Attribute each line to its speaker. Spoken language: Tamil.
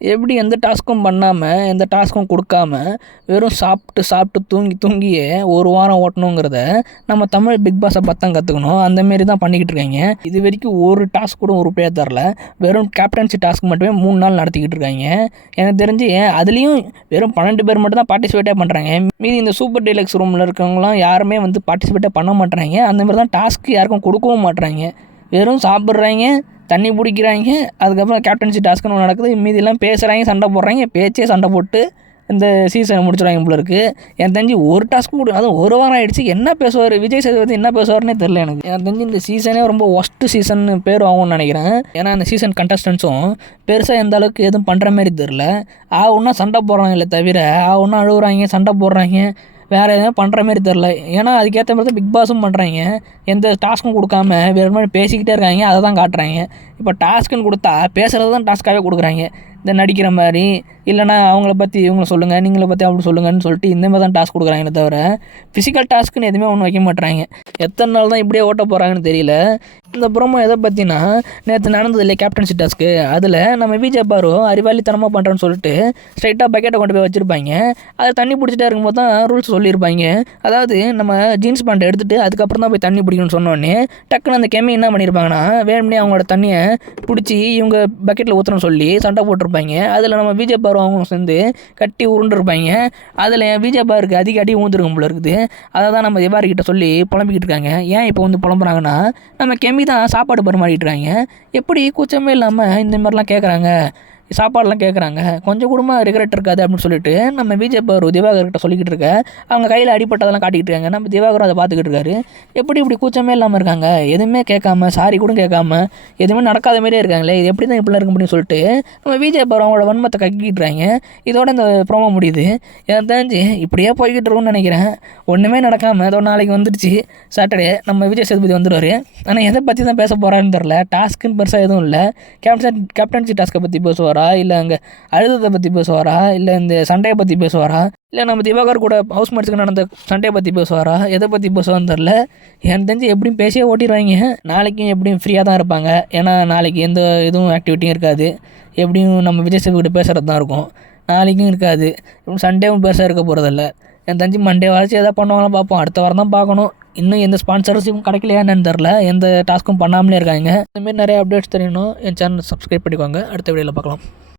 Speaker 1: எப்படி எந்த டாஸ்க்கும் பண்ணாமல் எந்த டாஸ்க்கும் கொடுக்காம வெறும் சாப்பிட்டு சாப்பிட்டு தூங்கி தூங்கியே ஒரு வாரம் ஓட்டணுங்கிறத நம்ம தமிழ் பிக் பாஸை பார்த்தா கற்றுக்கணும் அந்தமாரி தான் பண்ணிக்கிட்டு இருக்காங்க. இது வரைக்கும் ஒரு டாஸ்க் கூட ஒரு பேர் தரல. வெறும் கேப்டன்சி டாஸ்க் மட்டுமே மூணு நாள் நடத்திக்கிட்டு இருக்காங்க. எனக்கு தெரிஞ்சு அதுலேயும் வெறும் பன்னெண்டு பேர் மட்டும் தான் பார்ட்டிசிபேட்டே பண்ணுறாங்க மீதி இந்த சூப்பர் டீலக்ஸ் ரூமில் இருக்கவங்களாம் யாருமே வந்து பார்ட்டிசிபேட்டே பண்ண மாட்டேறாங்க அந்தமாரி தான் டாஸ்க்கு யாருக்கும் கொடுக்கவும் மாட்றாங்க. வெறும் சாப்பிட்றாங்க. தண்ணி பிடிக்கிறாங்க. அதுக்கப்புறம் கேப்டன்சி டாஸ்க்குன்னு ஒன்று நடக்குது. மீதியெல்லாம் பேசுகிறாங்க சண்டை போடுறாங்க. பேச்சே சண்டை போட்டு இந்த சீசனை முடிச்சிடுவாங்க போல இருக்குது என் தெரிஞ்சு ஒரு டாஸ்க் கூட அதுவும் ஒரு வாரம் ஆயிடுச்சு. என்ன பேசுவார்? விஜய் சேதுபதி என்ன பேசுவார்னே தெரில எனக்கு. எனக்கு தெரிஞ்சு இந்த சீசனே ரொம்ப ஒஸ்ட்டு சீசன் பேர் ஆகும்னு நினைக்கிறேன். ஏன்னா அந்த சீசன் கண்டஸ்டன்ஸும் பெருசாக எந்த அளவுக்கு எதுவும் பண்ணுற மாதிரி தெரில ஆ ஒன்றா சண்டை போடுறாங்களே தவிர ஆ ஒன்றா அழுகுறாங்க சண்டை போடுறாங்க. வேறு எதுவும் பண்ணுற மாதிரி தெரில ஏன்னா அதுக்கேற்ற மாதிரி தான் பிக் பாஸும் பண்ணுறாங்க எந்த டாஸ்க்கும் கொடுக்காம வேறு மாதிரி பேசிக்கிட்டே இருக்காங்க. அதை தான் காட்டுறாங்க. இப்போ டாஸ்க்குன்னு கொடுத்தா பேசுகிறது தான் டாஸ்க்காகவே கொடுக்குறாங்க. இந்த நடிக்கிற மாதிரி இல்லைனா அவங்கள பற்றி இவங்களை சொல்லுங்கள் நீங்களை பற்றி அப்படி சொல்லுங்கன்னு சொல்லிட்டு இந்த மாதிரி தான் டாஸ்க் கொடுக்குறாங்களே தவிர ஃபிசிக்கல் டாஸ்க்குன்னு எதுவுமே ஒன்றும் வைக்க மாட்டுறாங்க எத்தனை நாள் தான் இப்படியே ஓட்ட போகிறாங்கன்னு தெரியல. இந்த ப்ரோமோ எதை பற்றினா நேற்று நடந்தது இல்லையா கேப்டன்சி டாஸ்க்கு அதில் நம்ம விஜய் பாரு அறிவாளித்தனமாக பண்ணுறோன்னு சொல்லிட்டு ஸ்ட்ரைட்டாக பக்கெட்டை கொண்டு போய் வச்சுருப்பாங்க. அதை தண்ணி பிடிச்சிட்டே இருக்கும்போது தான் ரூல்ஸ் சொல்லியிருப்பாங்க. அதாவது நம்ம ஜீன்ஸ் பேண்ட் எடுத்துகிட்டு அதுக்கப்புறம் தான் போய் தண்ணி பிடிக்கணும்னு சொன்னோடனே டக்குன்னு அந்த கெமி என்ன பண்ணியிருப்பாங்கன்னா வேணும்னே அவங்களோட தண்ணியை பிடிச்சி இவங்க பக்கெட்டில் ஊற்றணும்னு சொல்லி சண்டை போட்டிருப்பாங்க. அதில் நம்ம விஜய் பாரு அவங்க சேர்ந்து கட்டி உருண்டுருப்பாங்க அதில் விஜய் பாருக்கு அதிக அடி ஊந்துருக்கும் போல இருக்குது. அதை தான் நம்ம திவாரி சொல்லி புலம்பிக்கிட்டு இருக்காங்க. ஏன் இப்போ வந்து புலம்புறாங்கன்னா நம்ம கெமி தான் சாப்பாடு பரிமாறிட்டு இருக்காங்க. எப்படி கூச்சமே இல்லாமல் இந்த மாதிரிலாம் கேட்குறாங்க சாப்பாடெலாம் கேட்குறாங்க கொஞ்சம் கூடமா ரிகரெட் இருக்காது அப்படின்னு சொல்லிட்டு நம்ம பிஜேபி ஒரு திவாகர்கிட்ட சொல்லிக்கிட்டு இருக்க. அவங்க கையில் அடிப்பட்டதெல்லாம் காட்டிக்கிட்டு இருக்காங்க. நம்ம திவாகரும் அதை பார்த்துக்கிட்டு இருக்காரு. எப்படி இப்படி கூச்சமே இல்லாமல் இருக்காங்க. எதுவுமே கேட்காம சாரி கூட கேட்காம எதுவுமே நடக்காத மாதிரியே இருக்காங்களே இது எப்படி தான் இப்படிலாம் இருக்க முடியும்னு சொல்லிட்டு நம்ம பிஜேபி அவங்களோட வன்மத்தை கக்கிக்கிட்டு இருக்காங்க. இதோட இந்த ப்ரோமோ முடியுது. எனக்கு தெரிஞ்சு இப்படியே போய்கிட்டு இருக்கும்னு நினைக்கிறேன். ஒன்றுமே நடக்காமல் ஏதோ நாளைக்கு வந்துடுச்சு சாட்டர்டே நம்ம விஜய் சேதுபதி வந்துடுவார் ஆனால் எதை பற்றி தான் பேச போகிறான்னு தெரில டாஸ்க்குன்னு பெருசாக எதுவும் இல்லை. கேப்டன் கேப்டன்சி டாஸ்க்கை பற்றி பேசுவார். இல்லை அங்கே அழுதத்தை பற்றி பேசுவாரா? இல்லை இந்த சண்டையை பற்றி பேசுவாரா? இல்லை நம்ம திவாகர் கூட ஹவுஸ் மேட்ஸுக்கு நடந்த சண்டையை பற்றி பேசுவாரா? எதை பற்றி பேசுவான்னு தெரில எனக்கு தெரிஞ்சு எப்படியும் பேசியே ஓட்டிடுவாங்க. நாளைக்கும் எப்படியும் ஃப்ரீயாக தான் இருப்பாங்க. ஏன்னா நாளைக்கு எந்த இதுவும் ஆக்டிவிட்டியும் இருக்காது. எப்படியும் நம்ம விஜய் சேதுபதி பேசுகிறது தான் இருக்கும். நாளைக்கும் இருக்காது. சண்டேவும் பெருசாக இருக்க போகிறதில்ல என் தஞ்சி மண்டே வளர்ச்சி எதாவது பண்ணுவாங்களாம் பார்ப்போம். அடுத்த வாரம் தான் பார்க்கணும். இன்னும் எந்த ஸ்பான்சர்ஸும் கிடைக்கலையா என்னன்னு தெரில எந்த டாஸ்க்கும் பண்ணாமலே இருக்காங்க. இந்தமாரி நிறைய அப்டேட்ஸ் தெரியணும். என் சேனல் சப்ஸ்கிரைப் பண்ணிக்கோங்க. அடுத்த வீடியோவில் பார்க்கலாம்.